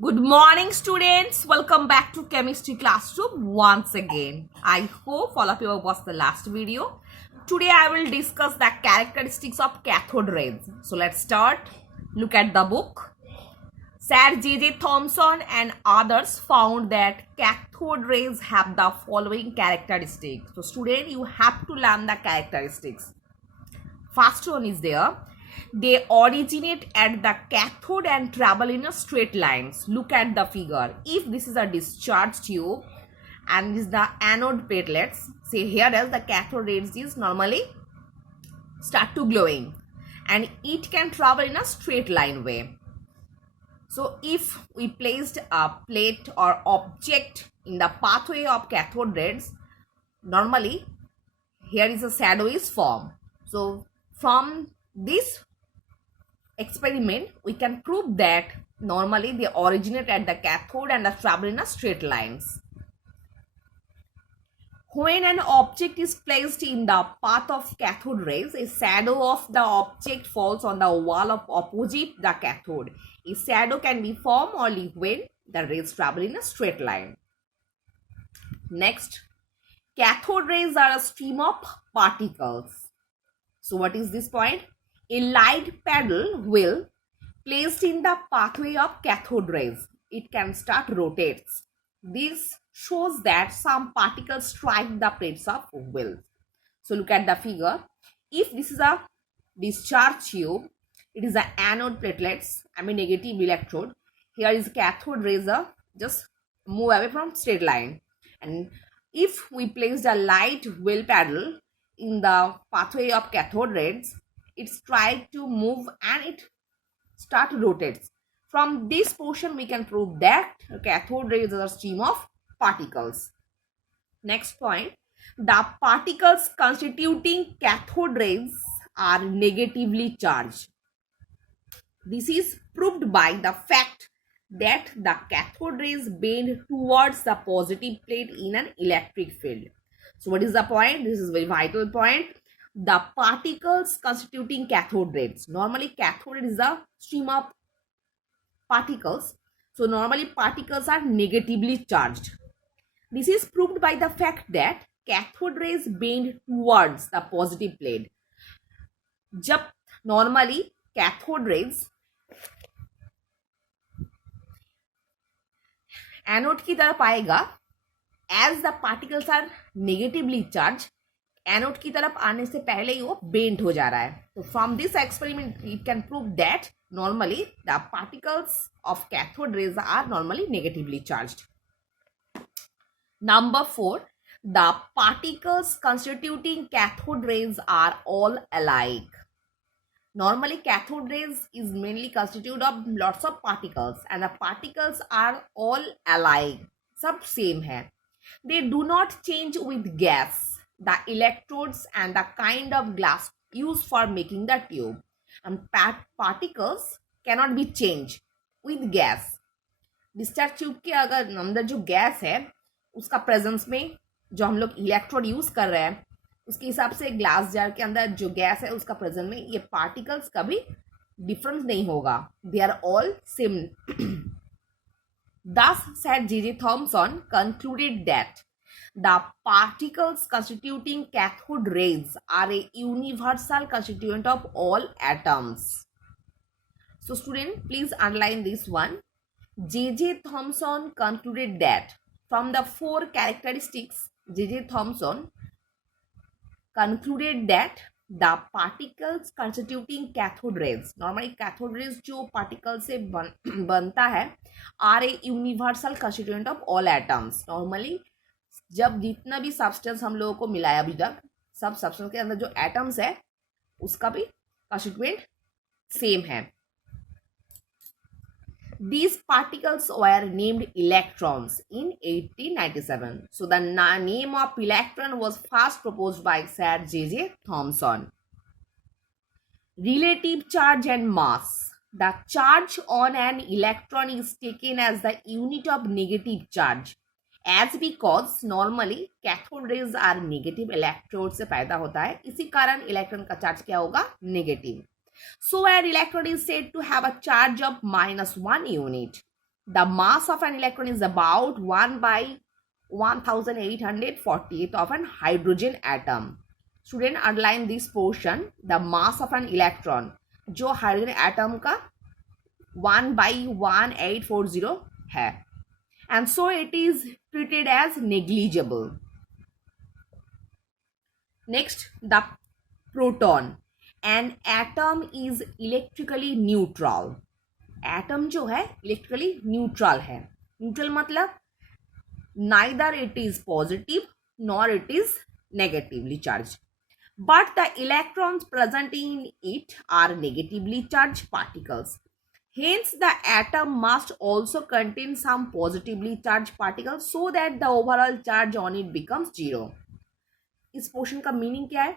Good morning, students. Welcome back to chemistry classroom once again. I hope all of you have watched the last video. Today I will discuss the characteristics of cathode rays. So let's start. Look at the book. Sir J.J. Thomson and others found that cathode rays have the following characteristics. So student, you have to learn the characteristics. First one is there. They originate at the cathode and travel in a straight lines. Look at the figure. If this is a discharge tube and this is the anode platelets, say here as the cathode rays is normally start to glowing and it can travel in a straight line way. So if we placed a plate or object in the pathway of cathode rays, normally here is a shadow is formed. So from this experiment, we can prove that normally they originate at the cathode and are travel in a straight lines. When an object is placed in the path of cathode rays, a shadow of the object falls on the wall of opposite the cathode. A shadow can be formed only when the rays travel in a straight line. Next, cathode rays are a stream of particles. So what is this point? A light paddle wheel placed in the pathway of cathode rays. It can start rotates. This shows that some particles strike the plates of wheel. So look at the figure. If this is a discharge tube, it is the anode platelets, negative electrode. Here is cathode rays just move away from straight line. And if we place the light wheel paddle in the pathway of cathode rays, it's try to move and it start to rotate. From this portion, we can prove that cathode rays are a stream of particles. Next point, the particles constituting cathode rays are negatively charged. This is proved by the fact that the cathode rays bend towards the positive plate in an electric field. So what is the point? This is a very vital point. The particles constituting cathode rays. Normally cathode is a stream of particles. So normally particles are negatively charged. This is proved by the fact that cathode rays bend towards the positive plate. जब normally cathode rays anode की तरफ आएगा, as the particles are negatively charged, anode की तरफ आने से पहले ही वो बेंड हो जा रहा है. तो from this experiment it can prove that normally the particles of cathode rays are normally negatively charged. Number 4, the particles constituting cathode rays are all alike. Normally cathode rays is mainly constituted of lots of particles and the particles are all alike. सब same है. They do not change with gas, the electrodes and the kind of glass used for making the tube. And particles cannot be changed with gas. Discharge tube के अगर अंदर जो gas है उसका presence में जो हम लोग इलेक्ट्रोड यूज कर रहे हैं उसके हिसाब से ग्लास जार के अंदर जो गैस है उसका प्रेजेंस में ये पार्टिकल्स का भी डिफरेंस नहीं होगा. They are all same. Thus, said J.J. Thomson concluded that the particles constituting cathode rays are a universal constituent of all atoms. So, student, please underline this one. J.J. Thomson concluded that from the 4 characteristics, J.J. Thomson concluded that the particles constituting cathode rays, normally cathode rays जो particles से बनता है, are a universal constituent of all atoms. Normally जब जितना भी substance हम लोगों को मिला है अभी तक, सब substance के अंदर जो atoms है उसका भी constituent same है. These particles were named electrons in 1897. So the name of electron was first proposed by Sir J.J. Thomson. Relative charge and mass. The charge on an electron is taken as the unit of negative charge. As because normally cathode rays are negative electrode से पैदा होता है, इसी कारण electron का charge क्या होगा? Negative. So an electrode is said to have a charge of -1 unit. the mass of an electron is about 1 by 1848 of an hydrogen atom. Student, underline this portion. The mass of an electron, जो hydrogen atom का 1 by 1840 है, and so it is treated as negligible. Next, the proton. An atom is electrically neutral. Atom जो है electrically neutral है. Neutral मतलब neither it is positive nor it is negatively charged, but the electrons present in it are negatively charged particles. Hence, the atom must also contain some positively charged particles so that the overall charge on it becomes zero. इस portion का meaning क्या है?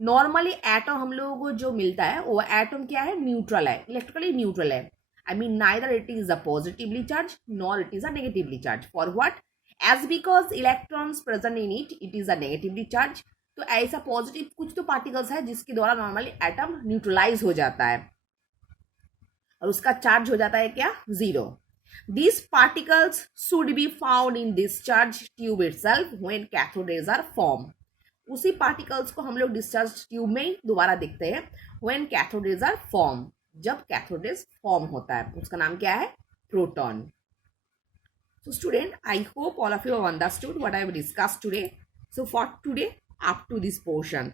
Normally atom हम लोगों को जो मिलता है वो एटम क्या है? न्यूट्रल है, इलेक्ट्रिकली न्यूट्रल है. I mean, neither it is a positively charged nor it is a negatively charged. For what? As because electrons present in it, it is a negatively charged. तो ऐसा positive कुछ तो particles है जिसके द्वारा normally atom neutralise हो जाता है और उसका चार्ज हो जाता है क्या? Zero. These particles should be found in discharge tube itself when cathode rays are formed. उसी पार्टिकल्स को हम लोग डिस्चार्ज ट्यूब में दोबारा देखते हैं when cathode rays are formed. जब कैथोड रेज फॉर्म होता है उसका नाम क्या है? Proton. So student, I hope all of you have understood what I have discussed today. So for today, up to this portion.